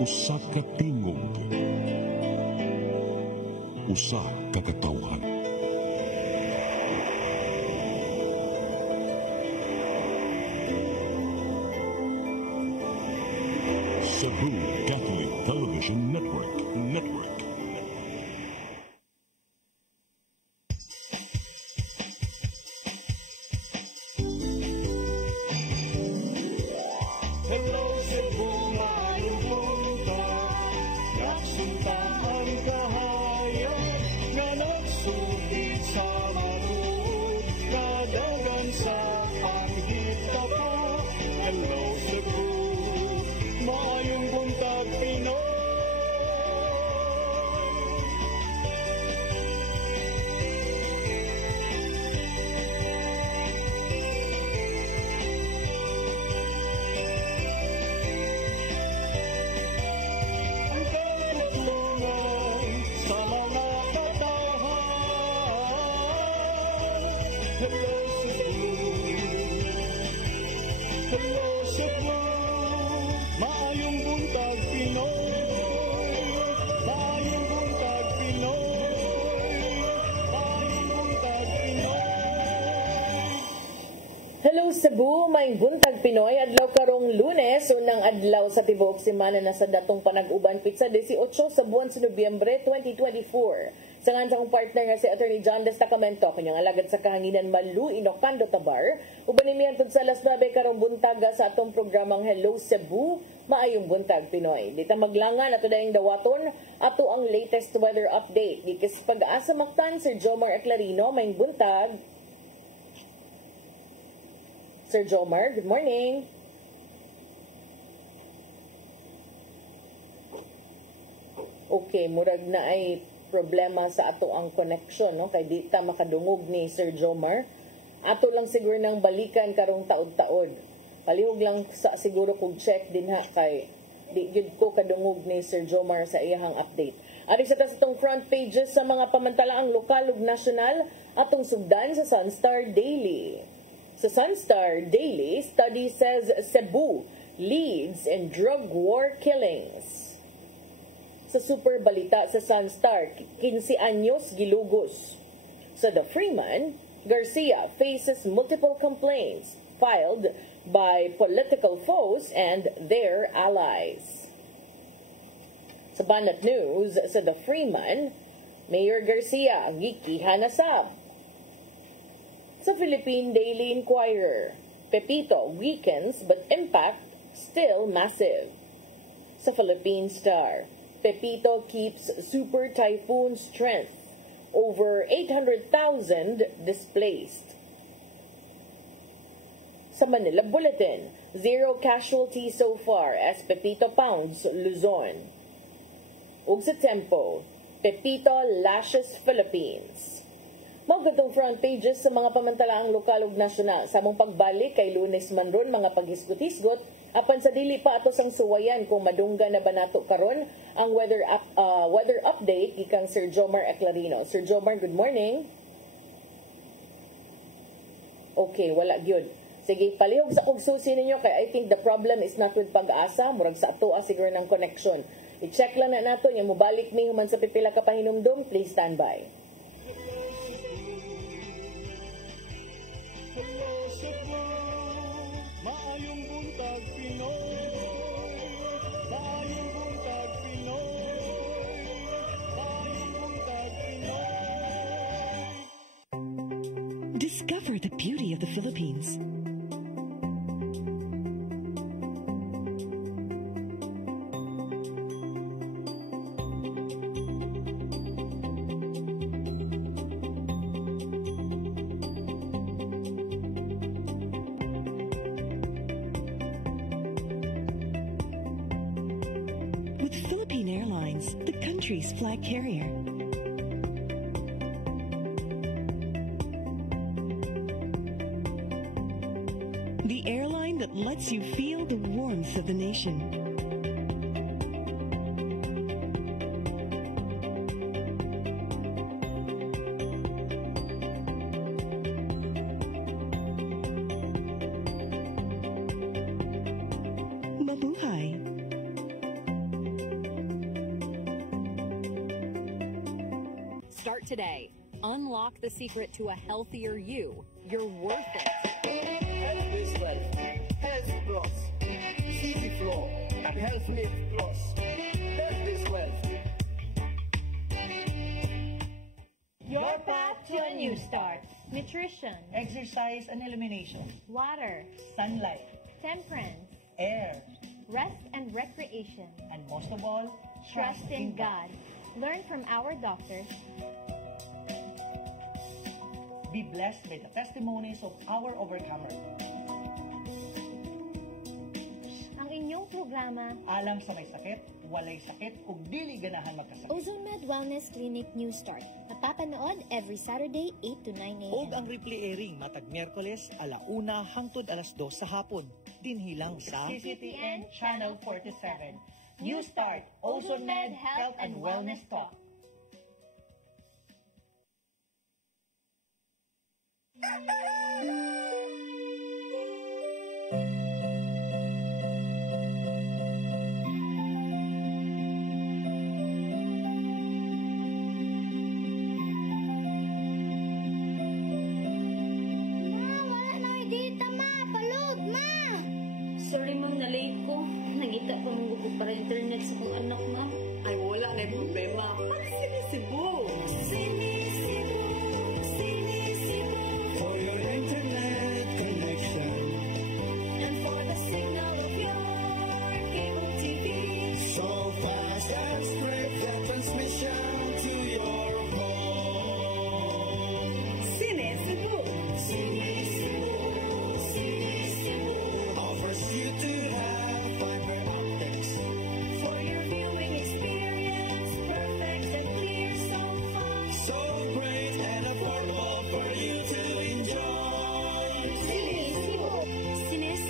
Usa ka tingog, usa ka katawhan. Cebu Catholic Television Network. Hello Cebu, maayong buntag. Nagsuntaan kahayag nga nagsulti sa mabuot, kadagan sa panghitabo. Hello Cebu, maayong buntag Pinoy. Hello Cebu, maayong buntag Pinoy. Maayong buntag Pinoy. Maayong buntag Pinoy. Hello Cebu, maayong buntag Pinoy. Adlaw karong Lunes, unang adlaw sa tibuok semana na sa datong panag-uban pitsa 18 sa buwan sa Nobyembre 2024. Sangan sa akong partner nga si Attorney John Destacamento, kanyang alagad sa kahanginan Malu, Ilocando, Tabar. Uban ni miyan sa alas 9 karong buntag sa atong programang Hello Cebu, maayong buntag Pinoy. Dita maglangan ato dayong dawaton ato ang latest weather update. Dikis pag-asa maktan Sir Jomar Aclarino, maayong buntag. Sir Jomar, good morning. Okay, murag na ay problema sa ato ang connection, no? Kay di ta makadungog ni Sir Jomar. Ato lang siguro nang balikan karong taod-taod. Palihog lang sa siguro kog check din ha kay di gyud ko kadungog ni Sir Jomar sa iyahang update. Ari sa itong front pages sa mga pamantalaang lokal ug nasyonal atong sugdan sa Sunstar Daily. Sa Sunstar Daily, study says Cebu leads in drug war killings. Sa super balita sa Sunstar, 15 anyos gilugos. Sa The Freeman, Garcia faces multiple complaints filed by political foes and their allies. Sa Banat News, sa The Freeman, Mayor Garcia gikihanasab. Sa Philippine Daily Inquirer, Pepito weakens but impact still massive. Sa Philippine Star, Pepito keeps super typhoon strength, over 800,000 displaced. Sa Manila Bulletin, 0 casualties so far as Pepito pounds Luzon. Ug sa Tempo, Pepito lashes Philippines. Maggatong front pages sa mga pamantalaang lokal ug nasyonal. Sa among pagbalik kay Lunes man ron mga paghisgot-hisgot, apan sa dili pa ato sang suwayan kung madungga na ba nato karon ang weather update gikan Sir Jomar Aclarino. Sir Jomar, good morning. Okay, wala gyud. Sige, palihog sa kog susi ninyo kay I think the problem is not with pag-asa, murag sa ato siguro ng connection. I-check lang na nato nya mobalik ni human sa pipila ka pahinumdum, please stand by. Hello Cebu, maayong buntag Pinoy. Maayong buntag Pinoy. Maayong buntag Pinoy. Discover the beauty of the Philippines. With Philippine Airlines, the country's flag carrier. The airline that lets you feel the warmth of the nation. Mabuhay. Start today. Unlock the secret to a healthier you. You're worth it. Health is wealth. Health Plus. CC Flow. And Health Lift Plus. Health is wealth. Your path to a new start. Nutrition, Exercise and elimination. water, Sunlight. temperance, Air. rest and recreation. And most of all, Trust in God. Learn from our doctors. Be blessed by the testimonies of our overcomers. Ang inyong programa, Alang sa may sakit, walay sakit, ug dili ganahan magkasakit. Ozomed Wellness Clinic New Start. Napapanood every Saturday 8 to 9 a.m. Og ang replay airing matag Miyerkules 1:00 hangtod 2:00 sa hapon. Dinhilang sa CCTN Channel 47. New Start, Ozone Med Health and Wellness Talk. Wala na dita, ma! Palod, ma! Sorry ma'am, nalate ko. Nangita ko mong para internet sa kong anak ma. Ay, wala na yung problema. Pag-sinisibo. For your internet connection. And for the signal of your cable TV. So fast and spread the transmission to your phone. Sinisibo. Sinisibo. Offers you to have fiber optics. For your viewing experience, perfect and clear so fast. So great and affordable for you to enjoy. Sinisibo.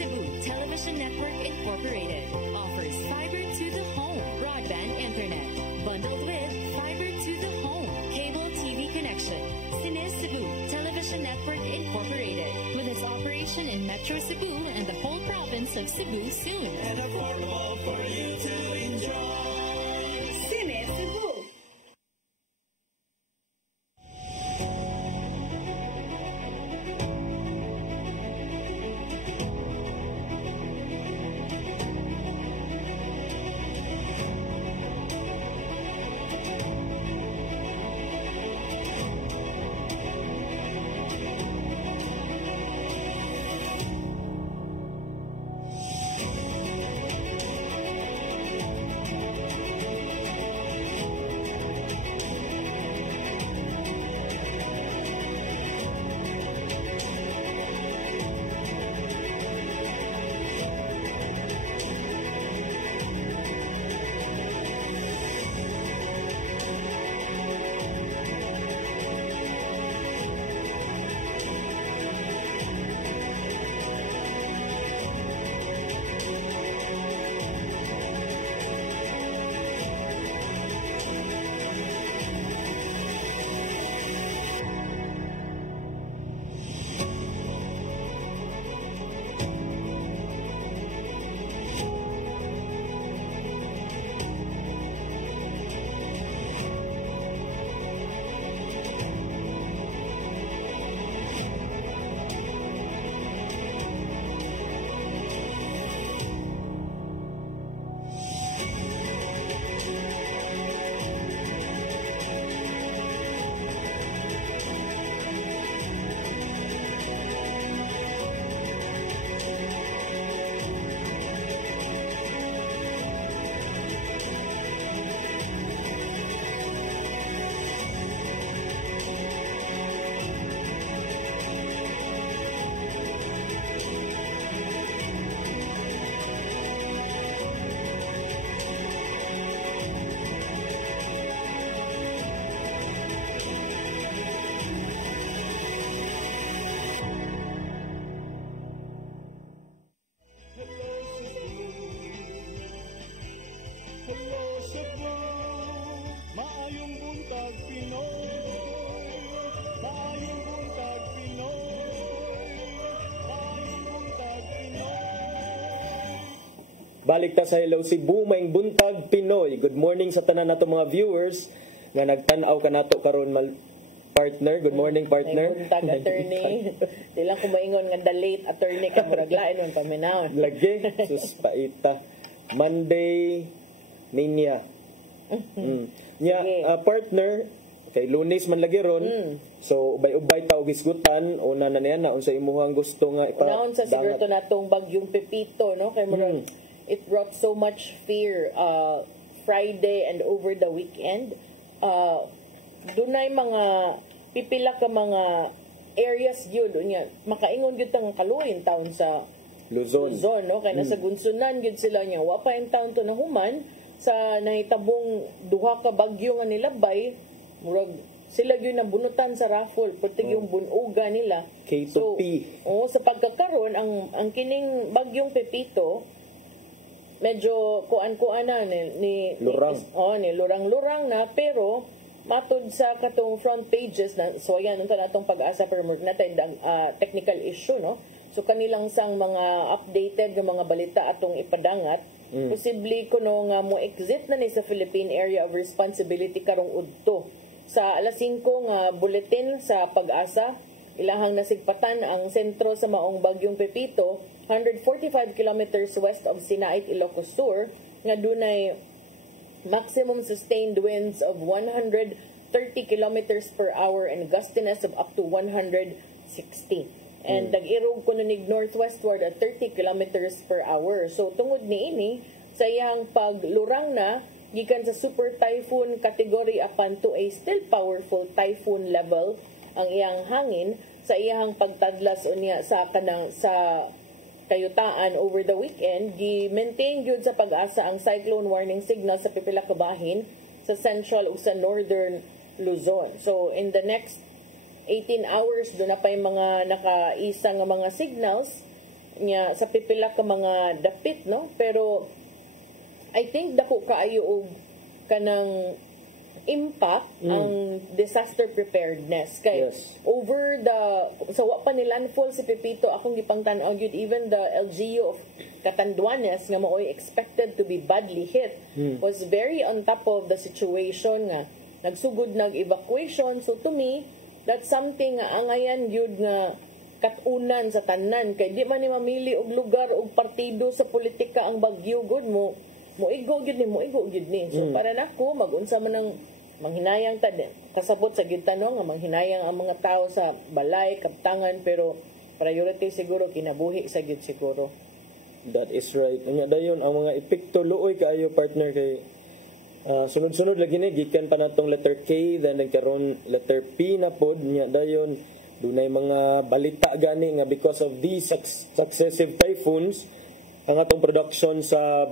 Cebu Television Network Incorporated offers fiber to the home broadband internet bundled with fiber to the home cable TV connection. Cebu Television Network Incorporated with its operation in Metro Cebu and the whole province of Cebu soon. And affordable for you to enjoy. Sinisibo. Balik ta sa Hello Cebu, maing buntag Pinoy. Good morning sa tanan nato mga viewers. nga nagtan-aw ka nato karon partner. Good morning, partner. Ay, buntag attorney. Di lang kumaingon nga the late attorney ka muraglain man kami naon. Lagi, sus paita. Monday, ninya. Nya, partner, kay Lunes man lagi ron. So, ubay-ubay ta og isgutan. Una na niya na, unsa imuhang gusto nga Unahon sa siguro to natong bagyong Pepito, no? Kay murag, it brought so much fear Friday and over the weekend. Dunay mga pipila ka mga areas gyud unya makaingon gyud tang kaluoy taon sa Luzon, no? Kay nasa gunsunan gyud sila nya wa pa yung taon to nahuman sa nahitabong duha ka bagyo nga nilabay murag sila gyud nabunutan sa raffle pati yung bunuga nila K to P. Sa pagkakaroon ang kining bagyong Pepito medyo kuan-kuana ni lurang. Ni lurang-lurang na pero matod sa katong front pages na so ayan unta natong pag-asa pero natay technical issue, no? So kanilang sang mga updated yung mga balita atong ipadangat posible kuno nga mo exit na ni sa Philippine Area of Responsibility karong udto sa alas 5 nga bulletin sa pag-asa ilahang nasigpatan ang sentro sa maong bagyong Pepito 145 kilometers west of Sinait, Ilocos Sur nga dunay maximum sustained winds of 130 kilometers per hour and gustiness of up to 160. And nag-irog kuno nig northwestward at 30 kilometers per hour. So tungod niini sa iyang paglurang na gikan sa super typhoon category apan to a still powerful typhoon level ang iyang hangin sa iyang pagtadlas unya sa kanang sa kayutaan over the weekend, gi-maintain gyud sa pag-asa ang cyclone warning signal sa pipila ka bahin sa central ug sa northern Luzon. So in the next 18 hours do na pay mga nakaisa nga mga signals nya sa pipila ka mga dapit, no? Pero I think dako kaayo og kanang impact ang disaster preparedness kay over the sa wa pa ni landfall si Pepito akong gipangtan-aw gyud even the LGU of Catanduanes nga maoy expected to be badly hit was very on top of the situation nga nagsugod nag-evacuation. So to me that's something nga angayan gyud nga katunan sa tanan kay di man ni mamili og lugar og partido sa politika ang bagyo gud mo igo gyud ni so para nako mag-unsa man ang manghinayang kasabot sa gyud tanong nga manghinayang ang mga tao sa balay kaptangan pero priority siguro kinabuhi sa gyud siguro. That is right. Unya dayon ang mga epekto luoy kaayo partner kay sunod-sunod lagi ni gikan pa natong letter K then nagkaron letter P na pod nya dayon dunay mga balita gani nga because of these successive typhoons ang atong production sa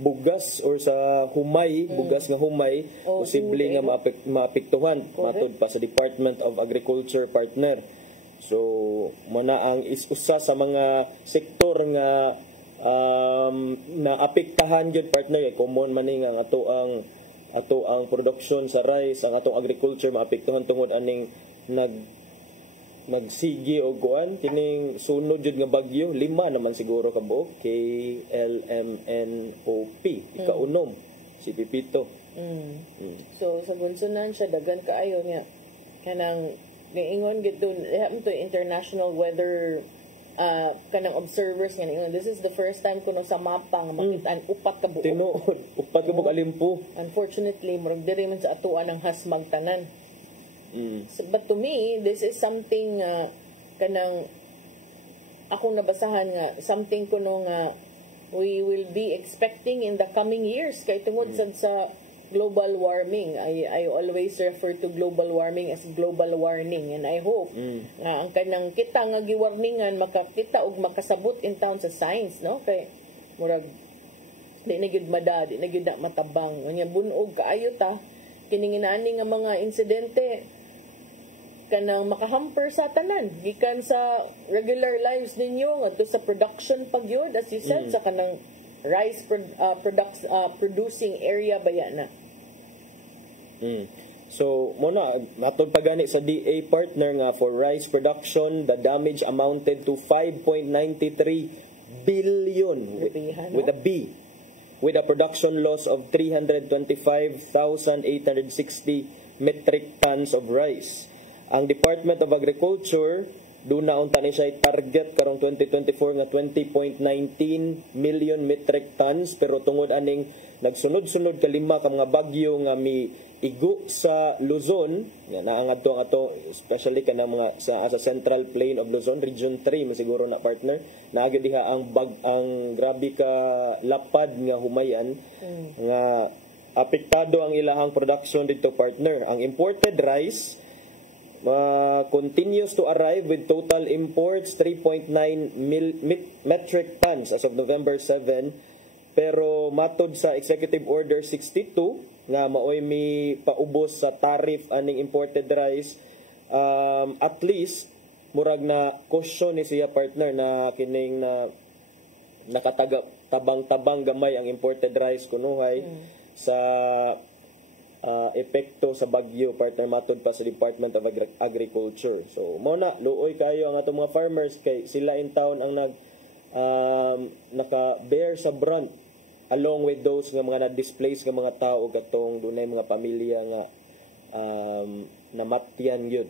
bugas or sa humay, bugas nga humay, posible nga maapektuhan matod pa sa Department of Agriculture partner. So, muna ang usa sa mga sektor nga naapektahan gyud partner common man nga ato ang production sa rice, ang atong agriculture maapektuhan tungod aning nagsigi og kuan kining sunod jud nga bagyo 5 naman siguro kabuok KLMNOP ikaunom si Pepito. So sa gunsunan siya daghan kaayo nga kanang giingon gid to international weather kanang observers nga ingon this is the first time kuno sa mapa nga makita-an upat ka buok tinuod upat ka buok alimpo. Unfortunately murag diri man sa atuan ang hasmag tanan. But to me, this is something kanang akong nabasahan nga something kuno nga we will be expecting in the coming years kay tungod sa global warming. I always refer to global warming as global warning and I hope nga ang kanang kita nga giwarningan makakita og makasabot in town sa science, no? Kay murag di na gyud madad, di na gyud matabang. Unya bunog kaayo ta kining inaani nga mga insidente kanang makahamper sa tanan gikan sa regular lives ninyo ngadto sa production pagyud as you said sa kanang rice producing area baya na. So muna matod pa gani sa DA partner nga for rice production the damage amounted to 5.93 billion with a B with a production loss of 325,860 metric tons of rice. Ang Department of Agriculture doon na unta ni siya target karong 2024 nga 20.19 million metric tons, pero tungod aning nagsunod-sunod ka lima ka mga bagyo nga igo sa Luzon nga naangad to ang ato especially kana mga sa Central Plain of Luzon Region 3 masiguro na partner naagid diha ang grabe ka lapad nga humayan nga apektado ang ilahang production dito partner. Ang imported rice continues to arrive with total imports 3.9 metric tons as of November 7, pero matod sa Executive Order 62 nga maoy mi paubos sa tariff aning imported rice, at least murag na caution ni siya partner na kining na tabang-tabang gamay ang imported rice kunuhay sa epekto sa bagyo partner matod pa sa Department of Agriculture. So mo na luoy kayo ang atong mga farmers kay sila in town ang naka-bear sa brunt along with those nga mga na-displaced nga mga tao katong dunay mga pamilya nga namatyan yun.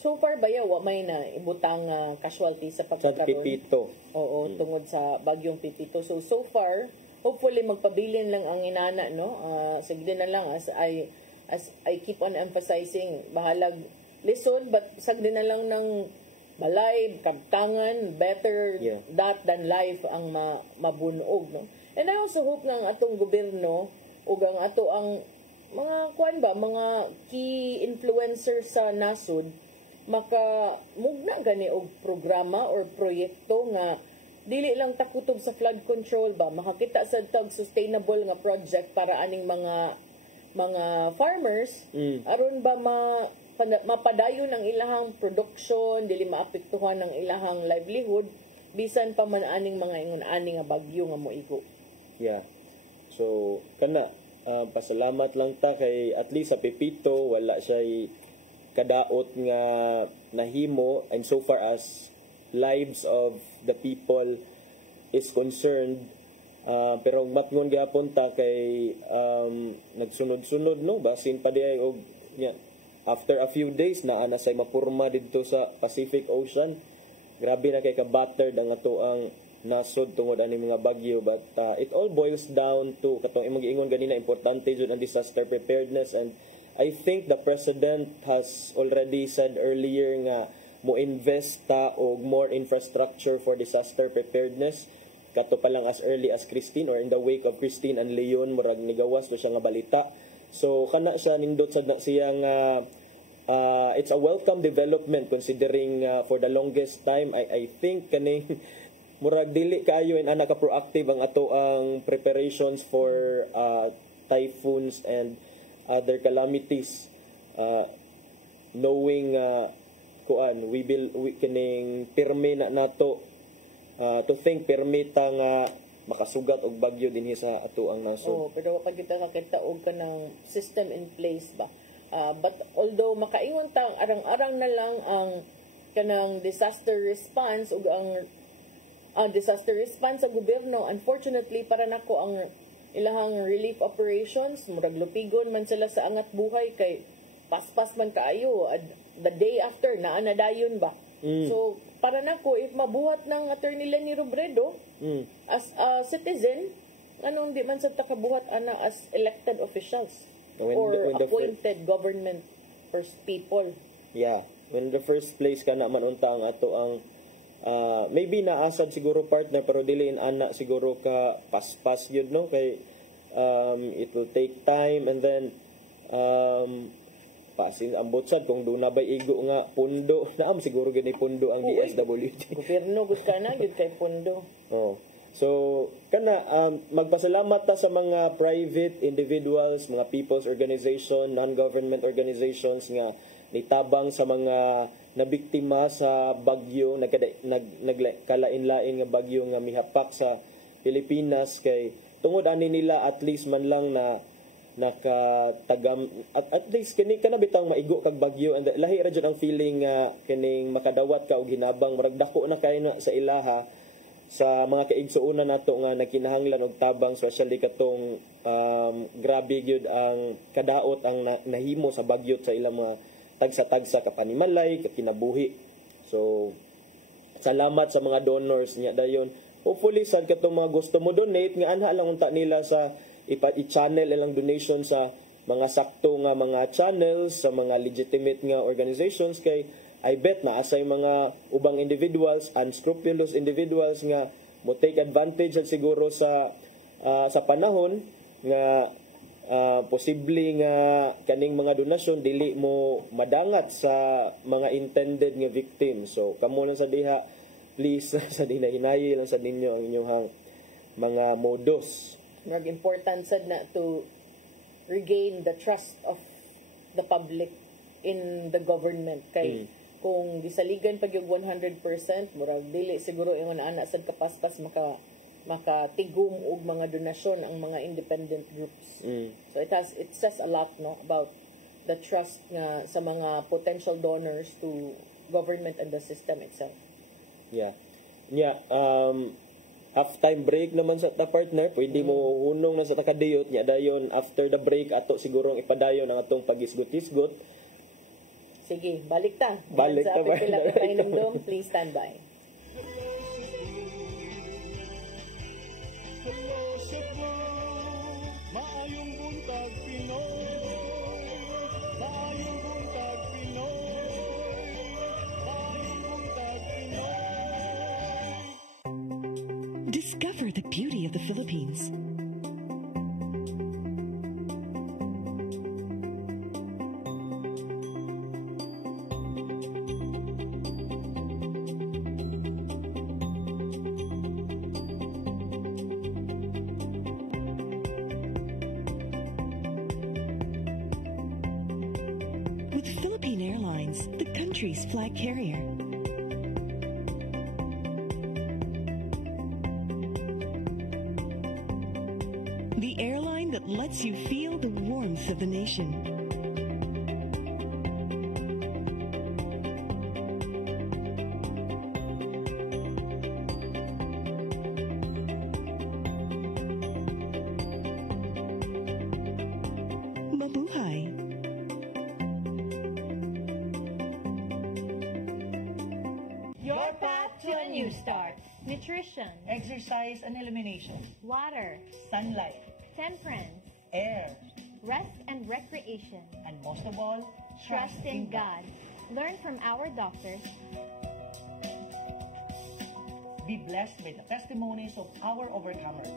So far ba wa may na ibutang casualty sa pagkakaroon? Sa Pipito. Oo, tungod sa bagyong Pipito. So far, hopefully magpabilin lang ang inana, no? Sige na lang as I keep on emphasizing, bahalag listen, but sagdi na lang ng balay, kabtangan, better that than life ang mabunog, no? And I also hope nga ang atong gobyerno ug ang ato ang mga mga key influencers sa nasod makamugna gani og programa or proyekto nga dili lang takutob sa flood control ba, makakita sa tag sustainable nga project para aning mga farmers aron ba mapadayon ang ilahang production, dili maapektuhan ang ilahang livelihood bisan pa man aning mga ingon-ani nga bagyo nga moigo. Yeah. So kana pasalamat lang ta kay at least sa Pipito wala siya kadaot nga nahimo, and so far as lives of the people is concerned, pero matngon gyapon ta kay nagsunod-sunod no basin pa di ay og after a few days ana say mapurma didto sa Pacific Ocean. Grabe na kay ka-battered ang ato ang nasod tungod ani mga bagyo, but it all boils down to katong imong giingon ganina importante jud ang disaster preparedness, and I think the president has already said earlier nga mo invest ta og more infrastructure for disaster preparedness kato pa lang as early as Christine or in the wake of Christine and Leon murag nigawas to siya nga balita. So kana siya nindot sa siya nga it's a welcome development considering for the longest time I think kaning murag dili kaayo in ana ka proactive ang ato ang preparations for typhoons and other calamities, knowing we kining pirmi na nato to think pirmi ta nga makasugat og bagyo dinhi sa ato ang nasod. Pero pag kita nakita og kanang system in place ba, but although makaingon ta arang-arang na lang ang kanang disaster response ug ang disaster response sa gobyerno, unfortunately para nako ang ilahang relief operations murag lupigon man sila sa angat buhay kay paspas man kaayo the day after naanadayon ba. So para nako if mabuhat ng Attorney Leni Robredo as a citizen anong di man sa takabuhat ana as elected officials or appointed government first people. Yeah, when the first place kana man unta ang ato ang maybe naasad siguro partner pero dili in ana siguro ka paspas yun no kay it will take time, and then pasin ambot sad kung doon na ba igo nga pundo naam siguro gani pundo ang DSWD gobyerno gud kana gud kay pundo. So kana magpasalamat ta sa mga private individuals, mga people's organization, non-government organizations nga nitabang sa mga nabiktima sa bagyo nagkalain-lain nga bagyo nga mihapak sa Pilipinas, kay tungod ani nila at least man lang na nakatagam at least kini kana bitang maigo kag bagyo, and lahi ra jud ang feeling nga kining makadawat ka og hinabang murag dako na kay na sa ilaha sa mga kaigsuonan nato nga nagkinahanglan og tabang, especially katong grabe gyud ang kadaot ang nahimo sa bagyot sa ilang mga tagsa-tagsa kapanimalay, kinabuhi. So salamat sa mga donors niya dayon. Hopefully sad katong mga gusto mo donate nga anha lang unta nila sa i-channel ilang donation sa mga sakto nga mga channels, sa mga legitimate nga organizations, kay I bet na asay mga ubang individuals, unscrupulous individuals nga mo take advantage at siguro sa panahon nga posible nga kaning mga donasyon dili mo madangat sa mga intended nga victims. So kamo lang sa diha, please sa dinahinayi lang sa ninyo ang inyong mga modus. Important sad na to regain the trust of the public in the government kay kung gisaligan pag yung 100%, murag dili siguro yung ana sad kapaspas makatigum og mga donasyon ang mga independent groups. So it says a lot no about the trust nga sa mga potential donors to government and the system itself. Yeah. Half-time break naman sa ta partner, pwede mo hunong na sa takadiyot nya dayon after the break ato sigurong ipadayon ang atong pagisgot-isgot. Sige, balik ta. Balik ta ba? Please stand by. Maayong buntag Pinoy. Maayong buntag Pinoy. Maayong buntag Pinoy. Discover the beauty of the Philippines. With Philippine Airlines, the country's flag carrier. The airline that lets you feel the warmth of the nation. Mabuhay. Your path to a new start. Nutrition, exercise and elimination, water, sunlight, temperance, air, rest and recreation, and most of all, trust in God. Learn from our doctors. Be blessed by the testimonies of our overcomers.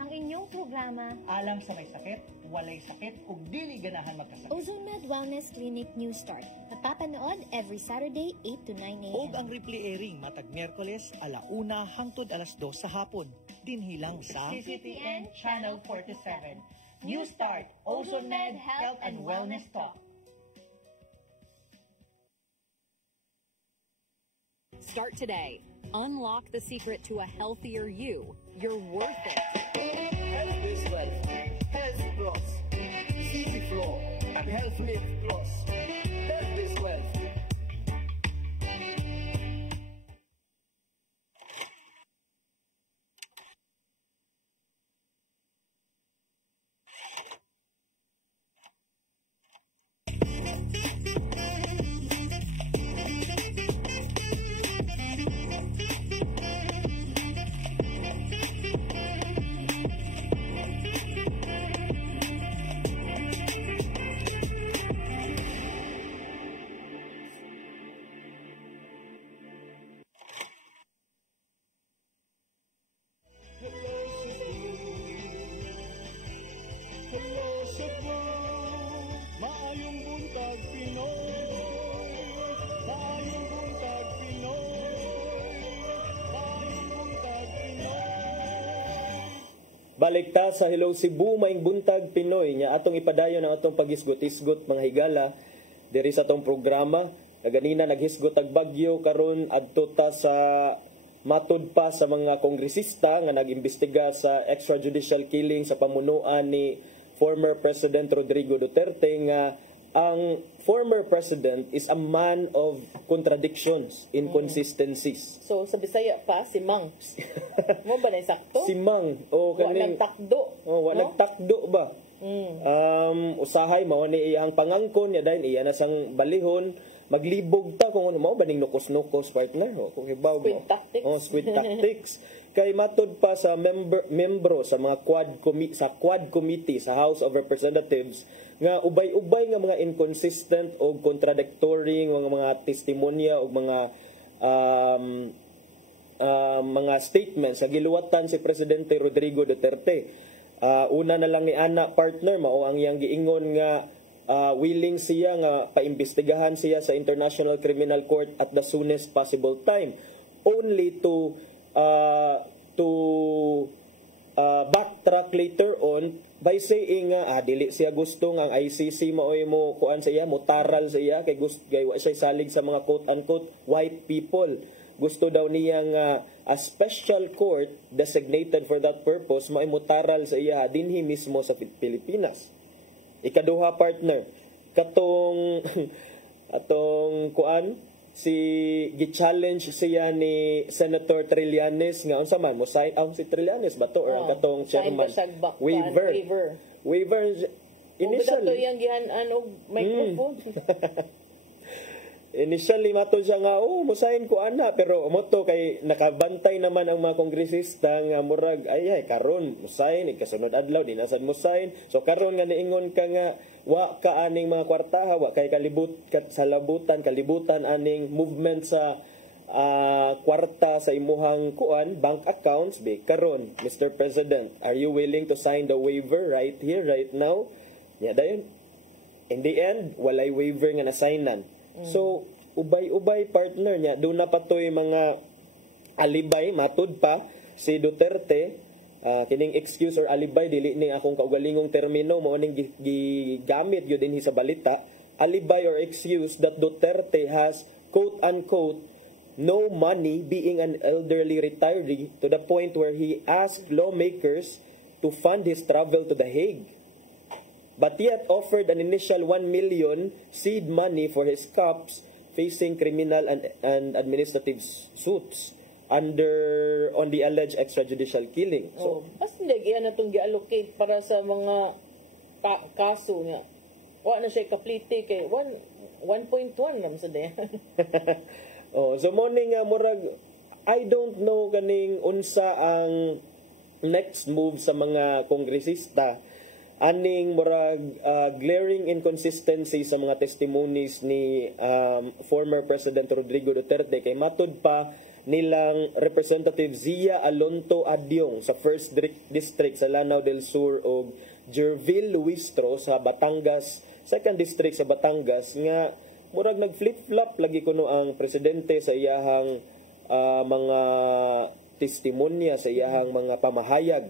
Ang inyong programa, alang sa may sakit, walay sakit, ug dili ganahan magkasakit. OzoneMed Wellness Clinic New Start. Napapanood every Saturday 8 to 9 a.m. Og ang replay airing matag Miyerkules 1:00 hangtod 2:00 sa hapon. Dinhi lang sa CCTN Channel 47. New Start, OzoneMed Health and Wellness Talk. Start today. Unlock the secret to a healthier you. You're worth it. Health is wealth. Health Plus. Easy Flow and Health Lift Plus. Health is wealth. Maayong buntag Pinoy. Maayong buntag Pinoy. Maayong buntag Pinoy. Balik ta sa Hello Cebu, maing buntag Pinoy nya atong ipadayon ang atong pagisgot-isgot mga higala diri sa atong programa. Naganina naghisgot ag bagyo karon adto ta sa matud pa sa mga kongresista nga nag-imbestiga sa extrajudicial killing sa pamunuan ni former President Rodrigo Duterte nga ang former president is a man of contradictions, inconsistencies. So, sa Bisaya pa, si Mang. Mo ba na sakto? Si Mang. O kaning nagtakdo. Nagtakdo ba? Usahay mao ni iyang pangangkon niya dahil iya na sang balihon, maglibog ta kung ano mao baning nukos-nukos partner. O kung ibaw mo. Squid tactics. Squid tactics. Kay matod pa sa membro sa mga quad committee sa House of Representatives nga ubay-ubay nga mga inconsistent o contradictory nga mga testimonya o mga statements sa giluwatan si Presidente Rodrigo Duterte. Una na lang ni ana partner mao ang iyang giingon nga willing siya nga paimbestigahan siya sa International Criminal Court at the soonest possible time, only to backtrack later on by saying nga dili siya gusto nga ang ICC maoy mo kuan sa iya, mo taral sa iya kay gusto kay wa siya salig sa mga quote unquote white people. Gusto daw niya nga a special court designated for that purpose maoy mo taral sa iya dinhi mismo sa Pilipinas. Ikaduha partner, katong atong kuan si gi-challenge siya ni Senator Trillanes nga unsa man mo sign si Trillanes ba to or ang katong chairman waiver initially yang gihan-an og microphone. Initially matod siya nga mo sign ko ana pero moto kay nakabantay naman ang mga kongresista nga murag ay karon mo sign ikasunod adlaw di nasad mo sign so karon nga niingon ka nga wa ka aning mga kwartaha wa kay kalibutan aning movement sa kwarta sa imuhang kuan bank accounts be karon Mr. President, are you willing to sign the waiver right here right now? Nya dayon in the end walay waiver nga nasaynan. So ubay-ubay partner niya do na patoy mga alibay matud pa si Duterte. Kining excuse or alibay dili ni akong kaugalingong termino mo ning gigamit gyud dinhi sa balita, alibay or excuse that Duterte has quote unquote no money, being an elderly retiree to the point where he asked lawmakers to fund his travel to The Hague, but yet offered an initial 1 million seed money for his cops facing criminal and administrative suits on the alleged extrajudicial killing. So, pas hindi giyan natong gi-allocate para sa mga kaso nga. Wa na siya kaplite kay 1.1 naman sa dayan. So morning murag I don't know kaning unsa ang next move sa mga kongresista aning murag glaring inconsistency sa mga testimonies ni former President Rodrigo Duterte kay matud pa nilang Representative Zia Alonto Adyong sa 1st District sa Lanao del Sur o Jervil Luistro sa Batangas, 2nd District sa Batangas nga murag nag-flip-flop lagi kuno ang presidente sa iyahang mga testimonya sa iyahang mga pamahayag,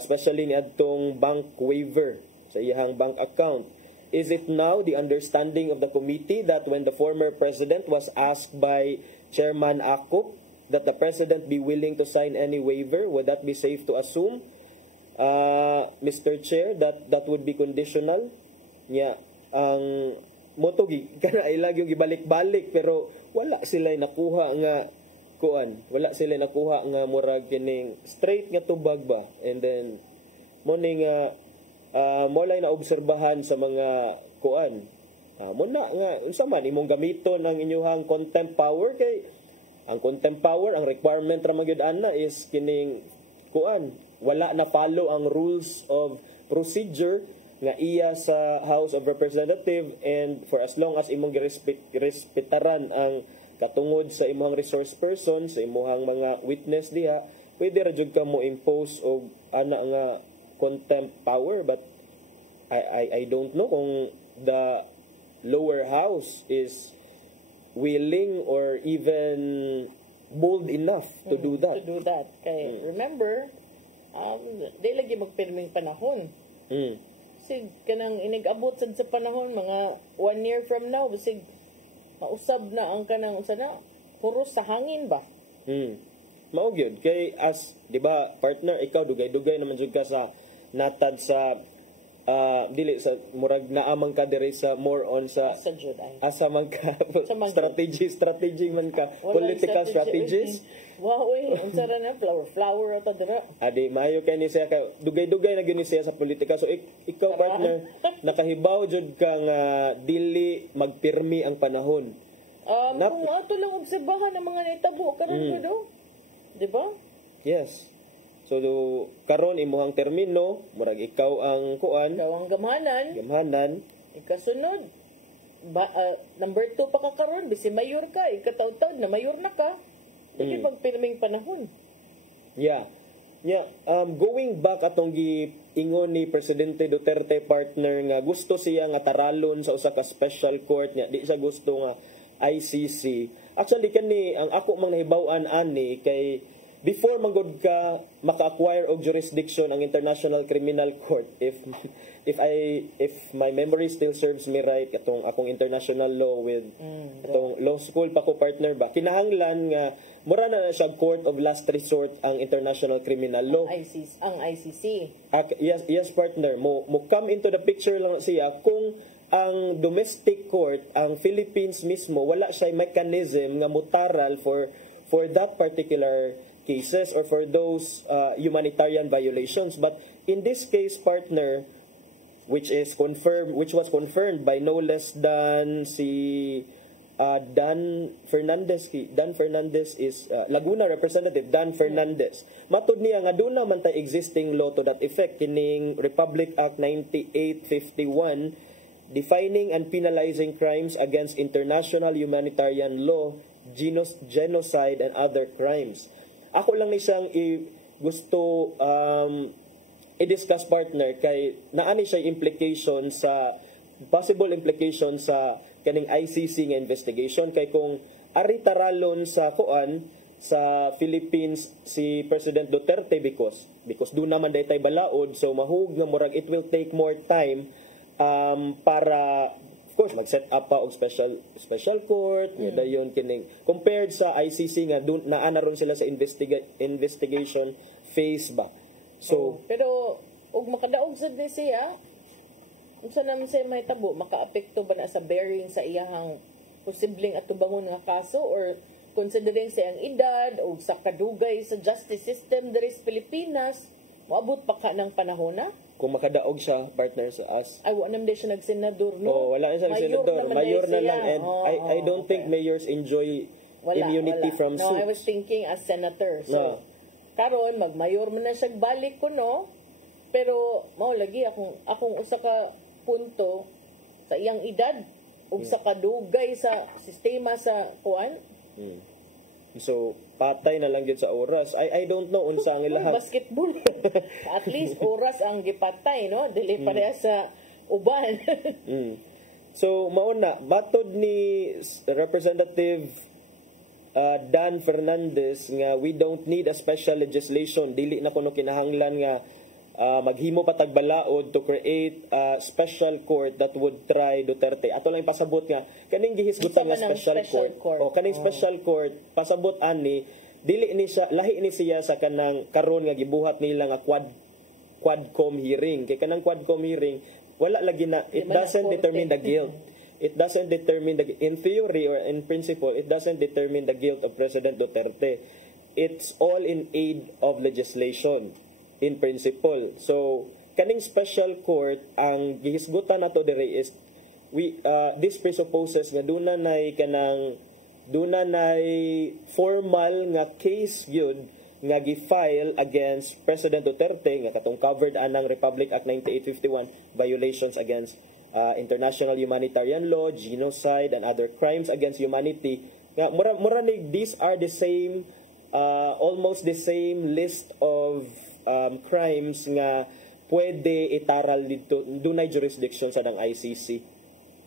especially ni adtong bank waiver sa iyahang bank account. Is it now the understanding of the committee that when the former president was asked by Chairman Akop that the president be willing to sign any waiver, would that be safe to assume, Mr. Chair, that would be conditional? Yeah, ang motogi kana ay lagi yung gibalik-balik pero wala sila nakuha nga kuan, wala sila nakuha nga murag kining straight nga tubag ba, and then mo ning molay na obserbahan sa mga kuan muna nga unsa man imong gamiton ang inyuhang contempt power kay ang contempt power ang requirement ra magyud ana is kining kuan wala na follow ang rules of procedure nga iya sa House of Representatives, and for as long as imong respetaran ang katungod sa imong resource person, sa imong mga witness diha, pwede ra jud ka mo impose og ana nga contempt power. But I don't know kung the lower house is willing or even bold enough to do that. To do that. Kay remember, di lagi magpirming panahon. Sig kanang inigabot sad sa panahon mga 1 year from now bisig mausab na ang kanang usa na puros sa hangin ba. Mao gyud kay as di ba partner ikaw dugay-dugay naman jud ka sa natad sa dili sa murag naamang ka diri sa more on sa Sa jud ay. asa man ka Sa man- strategy man ka Walay political strategies. Wow, unsa ra na flower ata dira. Adi, maayo kay ni siya kay dugay-dugay na gyud ni siya sa politika. So ikaw partner, nakahibaw jud ka nga dili magpirmi ang panahon. Kung ato lang obserbahan ang mga naitabo karon do. Di ba? Yes. So karon imuhang termino, murag ikaw ang kuan, Ikaw ang gamhanan. Ikasunod, number 2 pa ka karon, bisi mayor ka, ikataw-taw na mayor na ka. Hindi magpirming panahon. Yeah. Going back atong giingon ni Presidente Duterte partner nga gusto siya nga taralon sa usa ka special court niya. Di siya gusto nga ICC. Actually kani ang ako mang nahibaw-an ani kay before manggod ka maka-acquire og jurisdiction ang International Criminal Court, if my memory still serves me right, akong international law with atong law school pa ko partner ba, kinahanglan nga mura na siya court of last resort ang International Criminal Law. Ang ICC. Yes partner, mo come into the picture lang siya kung ang domestic court, ang Philippines mismo, wala siya mechanism nga mutaral for that particular cases or for those humanitarian violations. But in this case, partner, which was confirmed by no less than si Dan Fernandez is Laguna representative Dan Fernandez. Matud niya nga doon naman tay existing law to that effect kining Republic Act 9851 defining and penalizing crimes against international humanitarian law, genocide and other crimes. Ako lang ni siyang gusto i-discuss partner kay naani siya implication sa possible implication sa kaning ICC nga investigation kay kung ari taralon sa kuan sa Philippines si President Duterte because do naman daytay balaod, so mahug nga murag it will take more time para of course mag-set up pa og special court dayon kining compared sa ICC nga naa na ron sila sa investigation phase ba. So pero og makadaog sad ni siya unsa naman siya mahitabo, makaapekto ba na sa bearing sa iyahang posibleng atubangon nga kaso or considering sa iyang edad o sa kadugay sa justice system diri sa Pilipinas, moabot pa ka ng panahon na? Kung makadaog siya partner sa us. Ay, wala naman siya nagsenador, no? Oh, wala na siya nagsenador. Mayor na lang. And I don't think mayors enjoy immunity from suits. No, I was thinking as senator. So, karon magmayor man na siya balik ko, no? Pero, lagi, akong usa ka punto sa iyang edad ug sa kadugay sa sistema sa kuan. So, patay na lang dyan sa oras. I don't know unsa ang ilahang basketball. At least oras ang gipatay, no? Dili pareha sa uban. So, mauna, batod ni Representative Dan Fernandez nga we don't need a special legislation. Dili na kuno kinahanglan nga maghimo pa tagbalaod to create a special court that would try Duterte. Ato lang pasabot nga kaning gihisgutan nga special court. O kaning special court pasabot ani dili ni siya lahi ni siya sa kanang karon nga gibuhat nila nga quadcom hearing. Kay kanang quadcom hearing wala lagi na it doesn't determine the guilt. It doesn't determine in theory or in principle it doesn't determine the guilt of President Duterte. It's all in aid of legislation. In principle. So, kaning special court, ang gihisgutan nato diri is this presupposes nga duna nay formal nga case gyud nga gi-file against President Duterte nga katong covered anang Republic Act 9851 violations against international humanitarian law, genocide and other crimes against humanity. Nga mura these are the same almost the same list of crimes nga pwede itaral dito dunay jurisdiction sa ng ICC.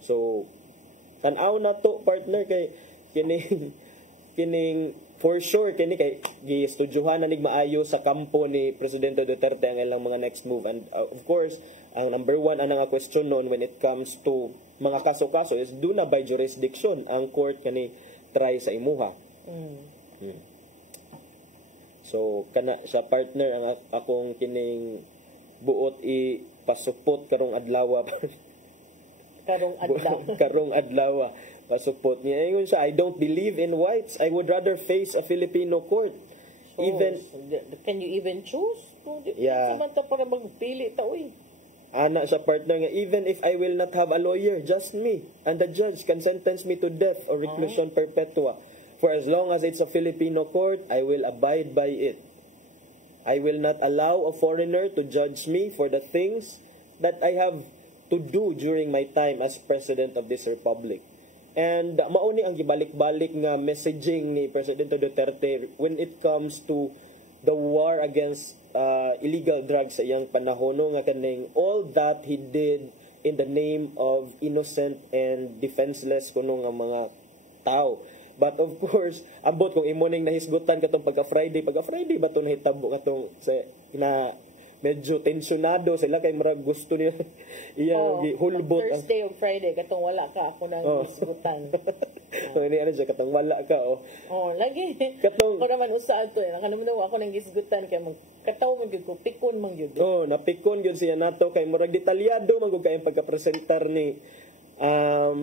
So tan-aw na to partner kay kining for sure kini kay gi-estudyuhan na nig maayo sa kampo ni Presidente Duterte ang ilang mga next move. And of course ang number one anang question noon when it comes to mga kaso-kaso is do na by jurisdiction ang court kani try sa imuha. So kana sa partner ang akong kining buot ipasupot karong adlaw. karong adlaw pasupot niya. Ingon siya, I don't believe in whites. I would rather face a Filipino court. Even can you even choose? Yeah. Samanta para magpili ta uy. Ana sa partner nga, even if I will not have a lawyer, just me, and the judge can sentence me to death or reclusion perpetua. For as long as it's a Filipino court, I will abide by it. I will not allow a foreigner to judge me for the things that I have to do during my time as President of this Republic. And mauni ang gibalik-balik nga messaging ni Presidente Duterte when it comes to the war against illegal drugs sa iyang panahon, nga kaning all that he did in the name of innocent and defenseless kuno nga mga tao. But of course, ambot kung imo ning nahisgutan katong pagka-Friday ba to nahitabo katong sa na medyo tensionado sila kay marag gusto niya iyang hulbot Thursday o Friday katong wala ka ako nang hisgutan. Ini ano siya katong wala ka lagi katong ko naman usaad to naman ako nang hisgutan kay kataw man gyud ko pikon man gyud. Napikon gyud siya nato kay murag detalyado man gud kay pagka-presentar ni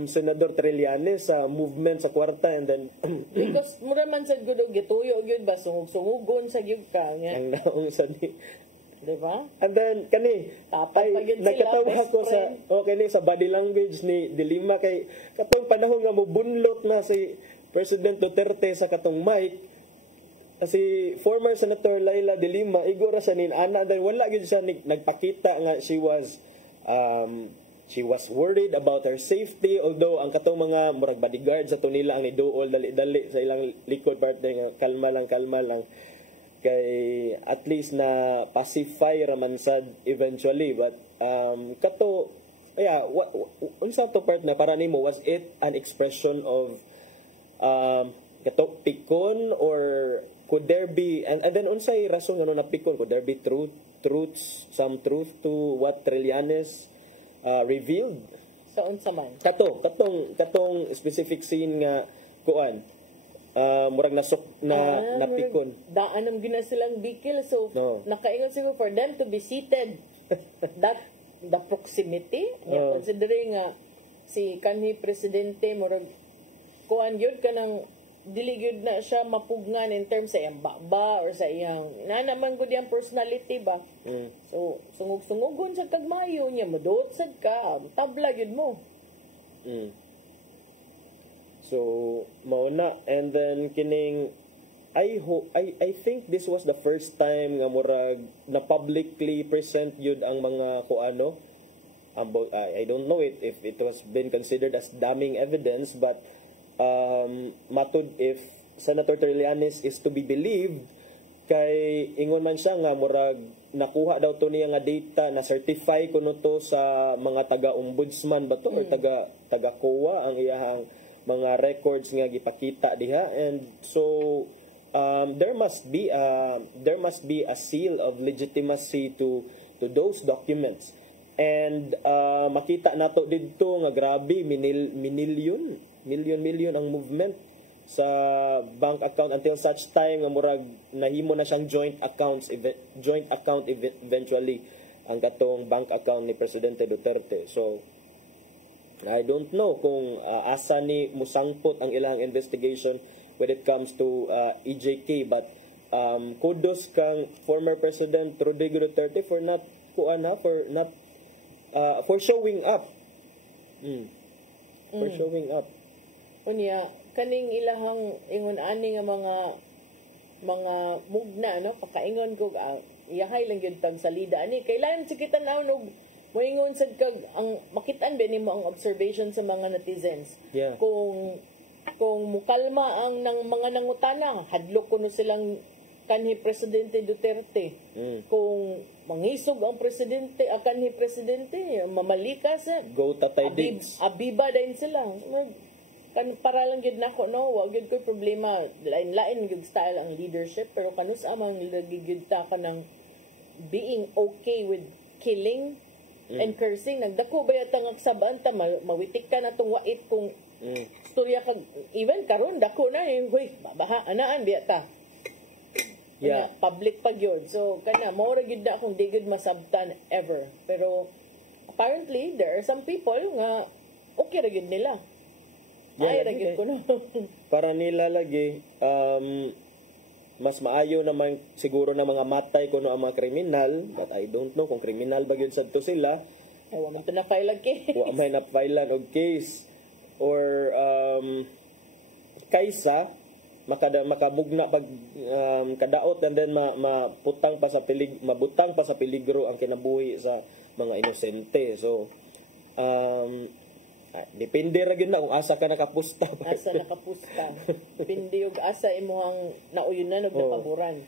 Senador Trillanes sa movement sa kwarta, and then because mura man sad gyud gituyo gyud ba sungog-sungugon sa gyud ka nga ang naong sa ni, diba? And then kani nakatawa ko sa kani sa body language ni Dilima kay katong panahon nga mobunlot na si President Duterte sa katong mic, si former Senator Laila De Lima igora sa nin ana dahil wala gyud siya nagpakita nga she was worried about her safety, although ang katong mga murag bodyguard sa nila ang niduol dali-dali sa ilang likod partner nga kalma lang kay at least na pacify raman sad eventually. But kato unsa to partner para nimo, was it an expression of kato pikon, or could there be and then unsay rason nga na pikon? Could there be some truth to what Trillanes revealed? Sa unsa man? Katong specific scene nga kuan murag napikon. Daan ang gina silang bikil, so nakaingon siguro for them to be seated that the proximity considering si kanhi presidente murag kuan gyud kanang dili gyud na siya mapugnan in terms sa iyang baba or sa iyang naman gud yang personality ba. So sungog-sungugon sa kagmayo niya, madot sad ka, tabla gyud mo. So mauna, and then kining I think this was the first time nga murag na publicly present yun ang mga kuano I don't know if it was been considered as damning evidence, but matud if Senator Trillanes is to be believed, kay ingon man siya nga murag nakuha daw to niya nga data na certify kuno to sa mga taga-ombudsman ba to or taga COA ang iyahang mga records nga gipakita diha, and so there must be a seal of legitimacy to those documents. And makita nato didto nga grabe million ang movement sa bank account until such time nga murag nahimo na siyang joint account eventually ang katong bank account ni Presidente Duterte. So I don't know kung asa ni musangpot ang ilang investigation when it comes to EJK, but kudos kang former President Rodrigo Duterte for showing up. Showing up. Unya kaning ilahang ingon ani nga mga mugna pakaingon ko iyahay lang gyud tag salida ani kailan si kita naw moingon sad kag ang makitaan ba nimo ang observation sa mga netizens. Kung mukalma ang mga nangutana, hadlok kuno silang kanhi Presidente Duterte. Kung mangisog ang presidente, kanhi presidente, mamalika sa go tatay digs. Abiba din sila. Para lang gyud nako wag gyud ko problema lain gyud style ang leadership, pero kanus amang lagi gyud ta kanang being okay with killing and cursing. Nagdako ba yata nga sabaan ta mawitik ka na tong wait kung storya kag even karon dako na huy baha anaan biya ta. Yeah. Public pag yun. So, kana, mao ra gyud na akong di gyud masabtan ever. Pero, apparently, there are some people nga okay ra gyud nila. Ay, ra gyud ko no. Para nila lagi, mas maayo naman siguro na mga matay kuno ang mga kriminal, but I don't know kung kriminal ba gyud sadto sila. Ay, wa man to na file case. Wa may na-filean og case. Or, kaysa, makabugna pag kadaot and then mabutang pa sa peligro ang kinabuhi sa mga inosente. So depende ra gyud na kung asa ka nakapusta. Asa nakapusta. Depende og asa imong nauyunan og napaboran.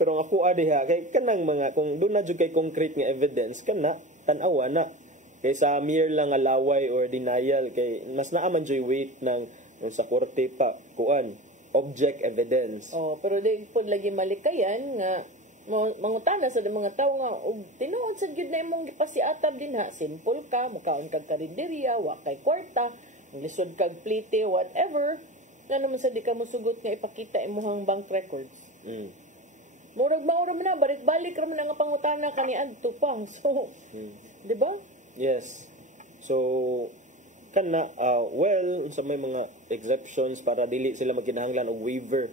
Pero ang ako diha kay kanang mga kung doon na jud kay concrete nga evidence kana tan-awa na kaysa mere lang nga laway or denial kay mas naaman joy weight ng sa korte pa kuan object evidence. Pero di pud lagi malikayan nga mangutana sa mga tawo nga og tinuod sa gyud na imong gipasiatab dinha, simple ka, mukaon kag karinderya, wa kay kwarta, lisod kag plite, whatever, nga naman sa di ka mosugot nga ipakita imong bank records. Murag maura man na balik-balik ra man nga pangutana kaniadto pa. So, di ba? Yes. So kana sa may mga exceptions para dili sila magkinahanglan og waiver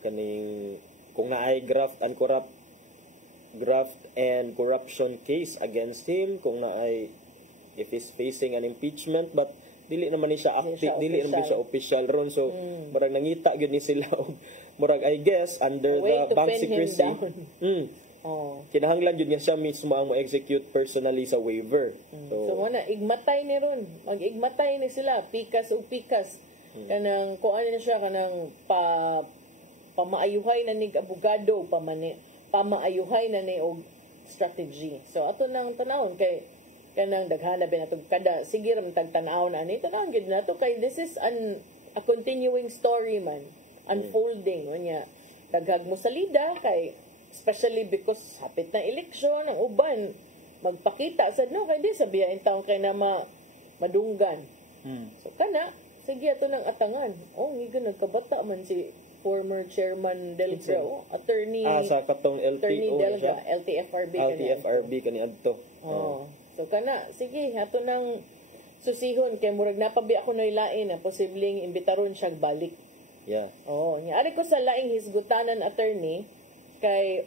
kaning kung naay graft and corruption case against him, kung naay if he's facing an impeachment but dili naman ni siya active, dili naman siya official ron, so murag nangita gyud ni sila og murag I guess under the bank secrecy kinahanglan yun nga siya mismo ang ma-execute personally sa waiver. So wala, igmatay ni ron. Mag-igmatay ni sila, pikas o pikas. Kanang, kung ano na siya, kanang pamaayuhay na ni abogado, pamaayuhay na ni og strategy. So ato nang tanawon kay kanang daghana ba nato kada sige ra tagtanaw na ani tanawon gid nato kay this is a continuing story man, unfolding unya. Daghag mo salida kay especially because hapit na eleksyon, ang uban magpakita sa no kay di sabihin taon kay na madunggan. So kana sige ato nang atangan. Ngigo nagkabata man si former chairman Delga, attorney sa katong LTO Delga, LTFRB kani adto. So kana sige ato nang susihon kay murag napabi ako na ilain na posibleng imbitaron siya balik. Yeah. Nya ari ko sa laing hisgutanan attorney kay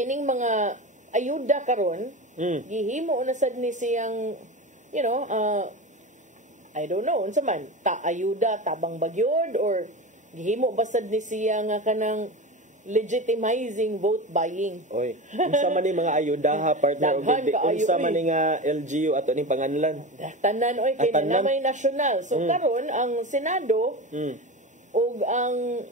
kining mga ayuda karon gihimo na sad ni siyang I don't know unsa man ayuda tabang bagyod or gihimo ba sad ni siya nga kanang legitimizing vote buying. Unsa man ni mga ayuda ha partner og unsa man ni nga LGU ato ning panganlan tanan kay namay nasyonal. So karon ang Senado ug ang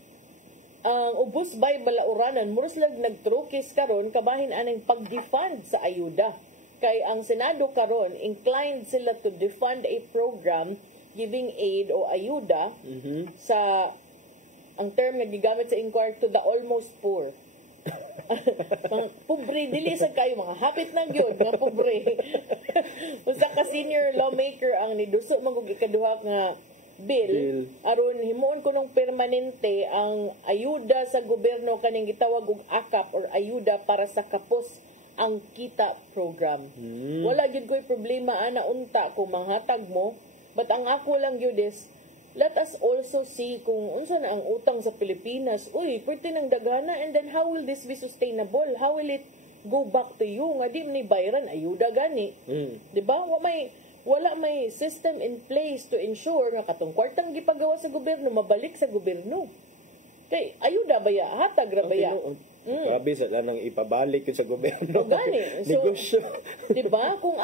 ubos bay balauranan muros lag nagtrukis karon kabahin anang pag-defund sa ayuda kay ang Senado karon inclined sila to defund a program giving aid o ayuda sa ang term nga gigamit sa inquiry to the almost poor. Pobre dili sa kayo mga hapit na gyud nga pobre. Usa ka senior lawmaker ang niduso man og ikaduha nga bill aron himuon kunong permanente ang ayuda sa gobyerno kaning gitawag og AKAP or ayuda para sa kapos ang kita program. Wala gyud koy problema ana unta kung manghatag mo, but ang ako lang gyud is let us also see kung unsa na ang utang sa Pilipinas. Pwede nang daghana, and then how will this be sustainable? How will it go back to you nga di ni bayran ayuda gani? Di ba? Wala may system in place to ensure nga katong kwartang gipagawa sa gobyerno mabalik sa gobyerno. Kay ayuda baya, hatag ra baya. Grabe sa lanang ipabalik yun sa gobyerno. Gani. So, negosyo. Di ba? Kung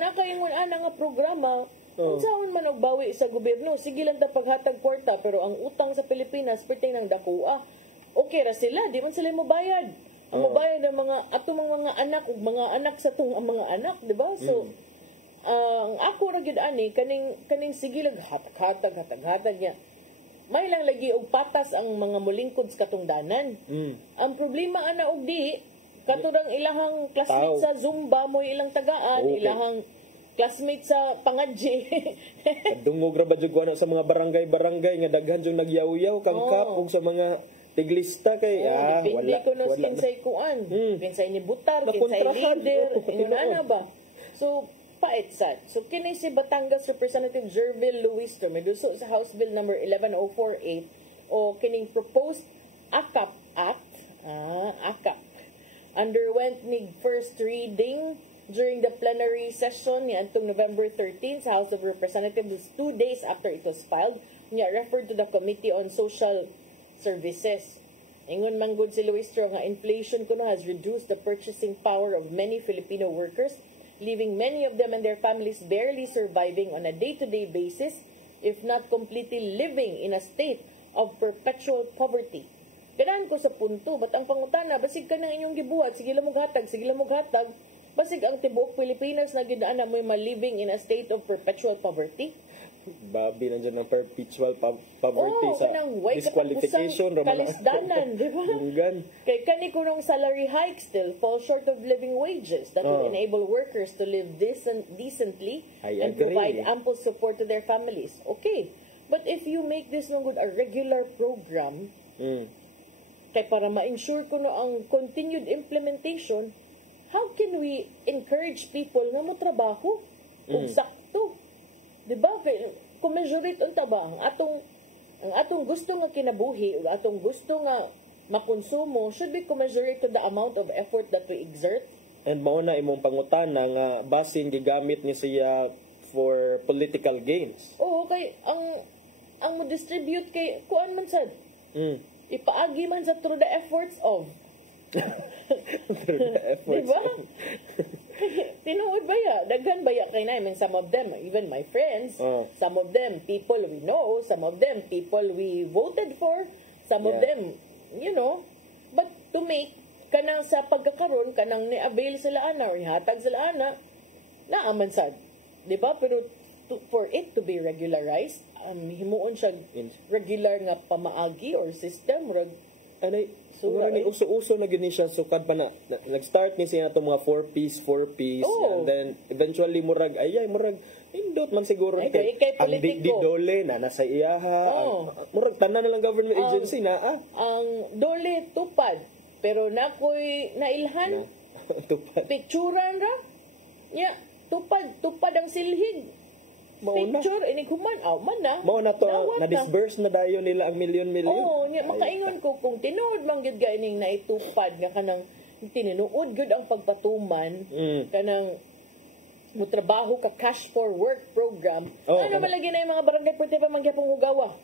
nakaingon ana nga programa, unsaon man og bawi sa gobyerno, sige lang ta paghatag kwarta pero ang utang sa Pilipinas perting nang dakua. Okay ra sila, di man sila mobayad. Ang mobayad ang mga anak ug mga anak sa tong mga anak, di ba? So ang ako ra gyud ani kaning sige lang hatag niya. May lang lagi og patas ang mga molingkod sa katungdanan. Ang problema ana og di katurang ilahang classmate sa Zumba mo ilang tagaan, ilahang classmate sa pangadji. Dungog ra ba jud kuno sa mga barangay nga daghan jung nagyaw-yaw kang kap ug sa mga tiglista kay depende ko no kinsay kuan. Kinsay ni butar, kinsay leader, ingon ana ba. So pait sad. So kini si Batangas Representative Jervil Luistro meduso sa House Bill number 11048 o kining proposed AKAP Act, AKAP underwent ni first reading during the plenary session ni antong November 13 sa House of Representatives 2 days after it was filed. Niya referred to the Committee on Social Services. Ingon man gud si Luistro nga inflation kuno has reduced the purchasing power of many Filipino workers, leaving many of them and their families barely surviving on a day-to-day basis, if not completely living in a state of perpetual poverty. Ganahan ko sa punto, ba't ang pangutana, basig ka ng inyong gibuhat, sige lang maghatag, basig ang tibuok Pilipinas na gidaan na mo'y ma-living in a state of perpetual poverty. Babi nandiyan ng perpetual poverty sa disqualification. Kalisdanan, di ba? Kay kani kunong salary hike still fall short of living wages that will enable workers to live decently and provide ample support to their families. Okay, but if you make this no good a regular program, kay para ma-ensure kuno ang continued implementation, how can we encourage people nga mo trabaho kung sakto? Diba? Kung majority unta ba ang atong gusto nga kinabuhi o atong gusto nga makonsumo should be commensurate to the amount of effort that we exert. And mao na imong pangutana nga basin gigamit ni siya for political gains. Oo, kay ang mo distribute kay kuan man sad. Ipaagi man sa through the efforts of. Diba? Tinuod baya, daghan baya kay na. I mean, some of them, even my friends, some of them, people we know, some of them, people we voted for, some of them, you know, but to make kanang sa pagkakaroon, kanang ni-avail sila ana, or ihatag sila ana, naaman sad. Diba? Pero for it to be regularized, himuon siya regular nga pamaagi or system, so ni uso-uso na gini siya sukad pa na nag-start ni siya nato mga 4-piece and then eventually murag indot man siguro kay ang di dole na nasa iyaha murag tanan na lang government agency na ang dole tupad pero nakoy nailhan picturean ra tupad ang silhig picture iniguman man na mao na to na disburse na dayon nila ang milyon-milyon. Makaingon ko kung tinuod man gyud gaining naitupad nga kanang tinuod gyud ang pagpatuman kanang mo trabaho ka cash for work program ano malagi na yung mga barangay pwede pa mangyapong hugawa.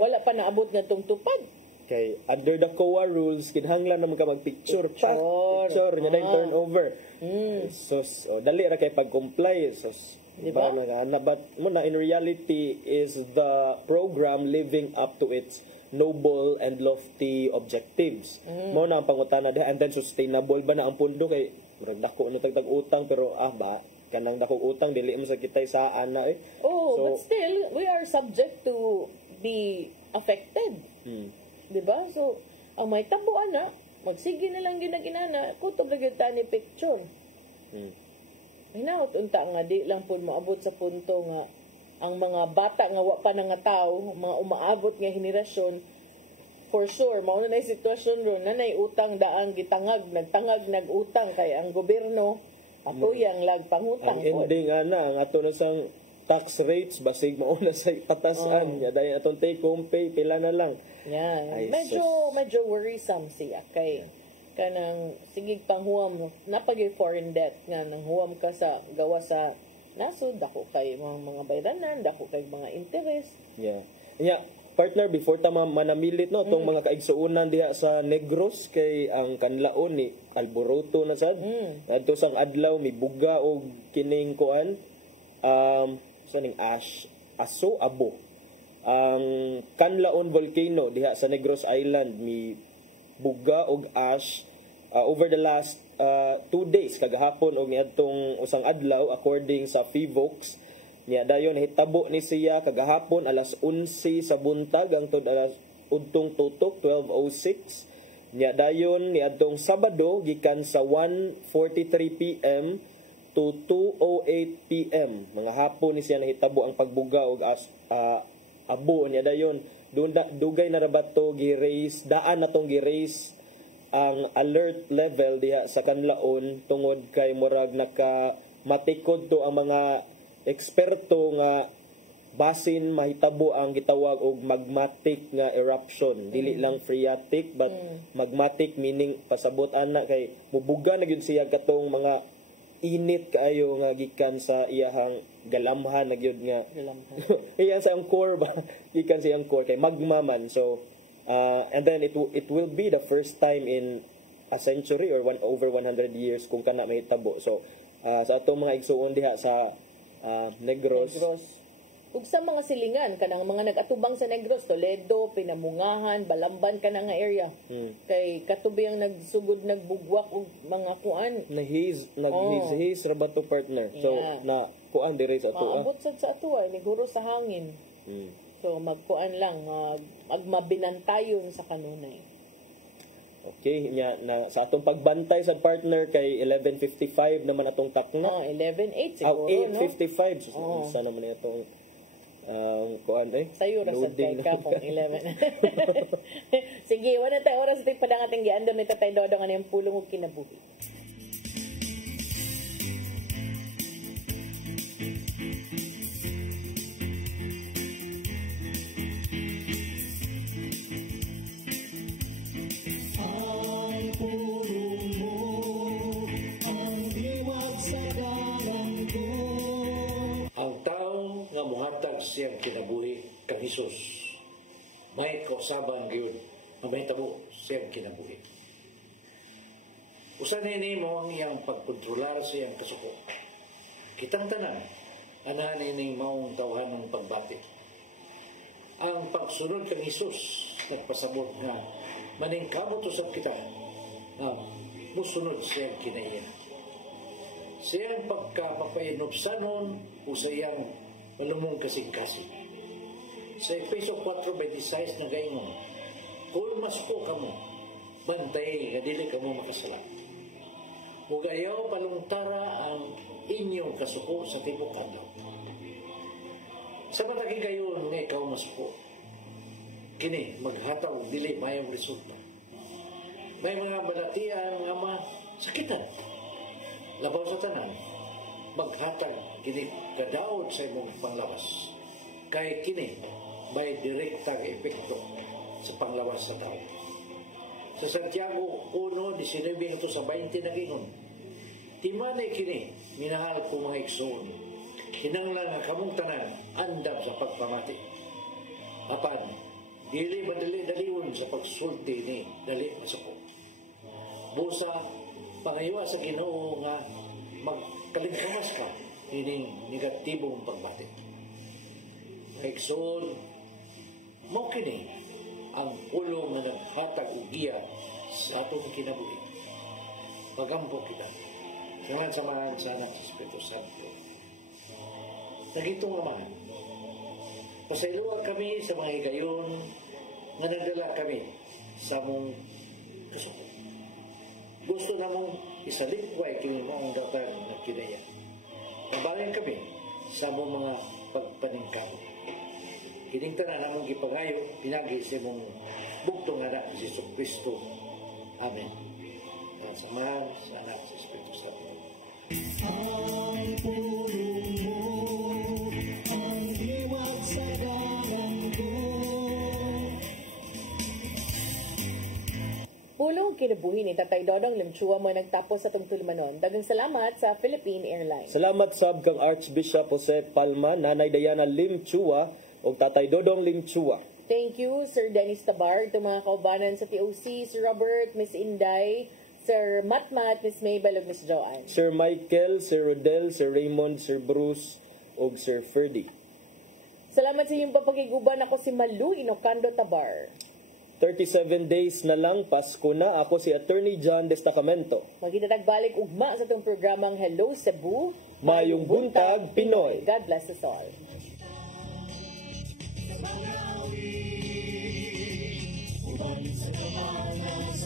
Wala pa naabot nga tong tupad. Okay, under the COA rules kinahanglan naman ka magpicture picture nya dai turnover. So dali ra kay pag-comply diba? But in reality is the program living up to its noble and lofty objectives. Mo na ang pangutana and then sustainable ba na ang pundo kay murag dako ni tagtag utang pero ba kanang dako utang dili mo sa kitay saan na but still we are subject to be affected. Diba? So ang may tabuan na magsige na lang ginaginana kutob na gyud ni picture. Hinaut unta nga di lang pud maabot sa punto nga ang mga bata nga wa pa nga tao, mga umaabot nga henerasyon for sure mao na sitwasyon ron nanay utang daang nagtangag nagutang kay ang gobyerno patuyang lag pangutang. Ang ending ang ato na sang tax rates basig mao na sa patasan nya dayon atong take home pay pila na lang. Medyo worrisome siya kay kanang sigig panghuam napagay foreign debt nga nang huam ka sa gawa sa nasod dako kay mga bayranan dako kay mga interest partner before ta manamilit no tong mga kaigsuonan diha sa Negros kay ang kanlaon ni alboroto na sad adto sang adlaw mibuga og kining kuan saning abo ang kanlaon volcano diha sa Negros Island buga og ash over the last 2 days kagahapon og niadtong usang adlaw according sa PHIVOLCS niya dayon hitabo ni siya kagahapon alas 11 sa buntag hangtod alas udtong tutok 12:06 niya dayon niadtong Sabado gikan sa 1:43 PM to 2:08 PM mga hapon ni siya nahitabo ang pagbuga og abo niya dayon dugay na rabato gi-raise, daan na tong gi-raise ang alert level diha sa kanlaon tungod kay murag matikod to ang mga eksperto nga basin mahitabo ang gitawag og magmatic nga eruption. Dili lang phreatic but magmatic meaning pasabot ana kay mubuga na gyud siya katong mga init kaayo nga gikan sa iyahang galamhan na gyud nga iyan sa ang core ba gikan sa iyang core kay magma man. So and then it will be the first time in a century or over 100 years kung kana mahitabo. So sa atong mga igsuon diha sa Negros. Ug sa mga silingan kanang mga nagatubang sa Negros, Toledo, Pinamungahan, Balamban kanang nga area. Kay katubi ang nagsugod nagbugwak og mga kuan. Nag-haze rabato partner. So na kuan dire sa ato. Maabot sad sa ato ay niguro sa hangin. So magkuan lang magmabinantayon sa kanunay. Okay, na sa atong pagbantay sa partner kay 11:55 naman atong takna. 11:08 siguro, 8:55 no? Sa naman itong kuan tayo ra sa ka kung 11. Sige, wala tayo oras tay padang ating giandam ni Tatay Dodong ang pulong og kinabuhi. Siyang kinabuhi kang Hesus. May kausaban gyud mamahitabo siyang kinabuhi. Usa ni mo ang iyang pagkontrolar sa iyang kasuko. Kitang tanan ana nining maong tawhan ng pagbati. Ang pagsunod kang Hesus nagpasabot nga maningkamot usab kita na musunod siyang kinaiya. Siyang pagkapapainubsanon o sa iyang malumong kasing-kasing. Sa Efeso 4:26 na gayon, kung masko kamo, bantay nga dili kamo makasala. Ug ayaw palungtara ang inyong kasuko sa tibok adlaw. Sa matagi gayon nga ikaw masuko, kini maghataw dili mayong resulta. May mga balatian nga masakitan. Labaw sa tanan, maghatag kini kadaot sa imong panglawas. Kay kini may direktang epekto sa panglawas sa tao. Sa Santiago 1:19 ito sa 20 nagingon, timanay kini, minahal ko mga igsoon, hinanglan nga kamong tanan andam sa pagpamati. Apan, dili madali-daliwon sa pagsulti ni dali masako. Busa, pangayoa sa Ginoo nga magkalingkamas ka ining negatibong pagbati. Igsoon, mo kini ang ulo nga naghatag og giya sa atong kinabuhi. Pagampo kita. Ngayon samahan sana sa Espiritu Santo. Nagitong amahan. Pasayloa kami sa mga higayon nga nagdala kami sa mong kasuko. Gusto na mong isalikway kini mo ang dapat na kinaya. Kabayan kami sa mong mga pagpaningkam. Kining tanan namong gipangayo pinagi sa mong bugtong anak si Jesu Kristo. Amen. At samahan sa anak sa Espiritu Santo. Ang pulong mo, ang liwat sa dalan ko. Pulong kinabuhi ni Tatay Dodong Limchua mo nagtapos sa tungtulmanon. Daghang salamat sa Philippine Airlines. Salamat sab kang Archbishop Jose Palma, Nanay Diana Limchua o Tatay Dodong Limchua. Thank you, Sir Dennis Tabar, itong mga kaubanan sa TOC, Sir Robert, Miss Inday, Sir Matmat, Miss Mabel, ug Miss Joanne. Sir Michael, Sir Rodel, Sir Raymond, Sir Bruce, ug Sir Ferdy. Salamat sa inyong papagiguban. Ako si Malu Inocando Tabar. 37 days na lang, Pasko na. Ako si Attorney John Destacamento. Magdadagbalik ugma sa itong programang Hello Cebu, Mayong Buntag, Pinoy. God bless us all. Uban sa kabangas,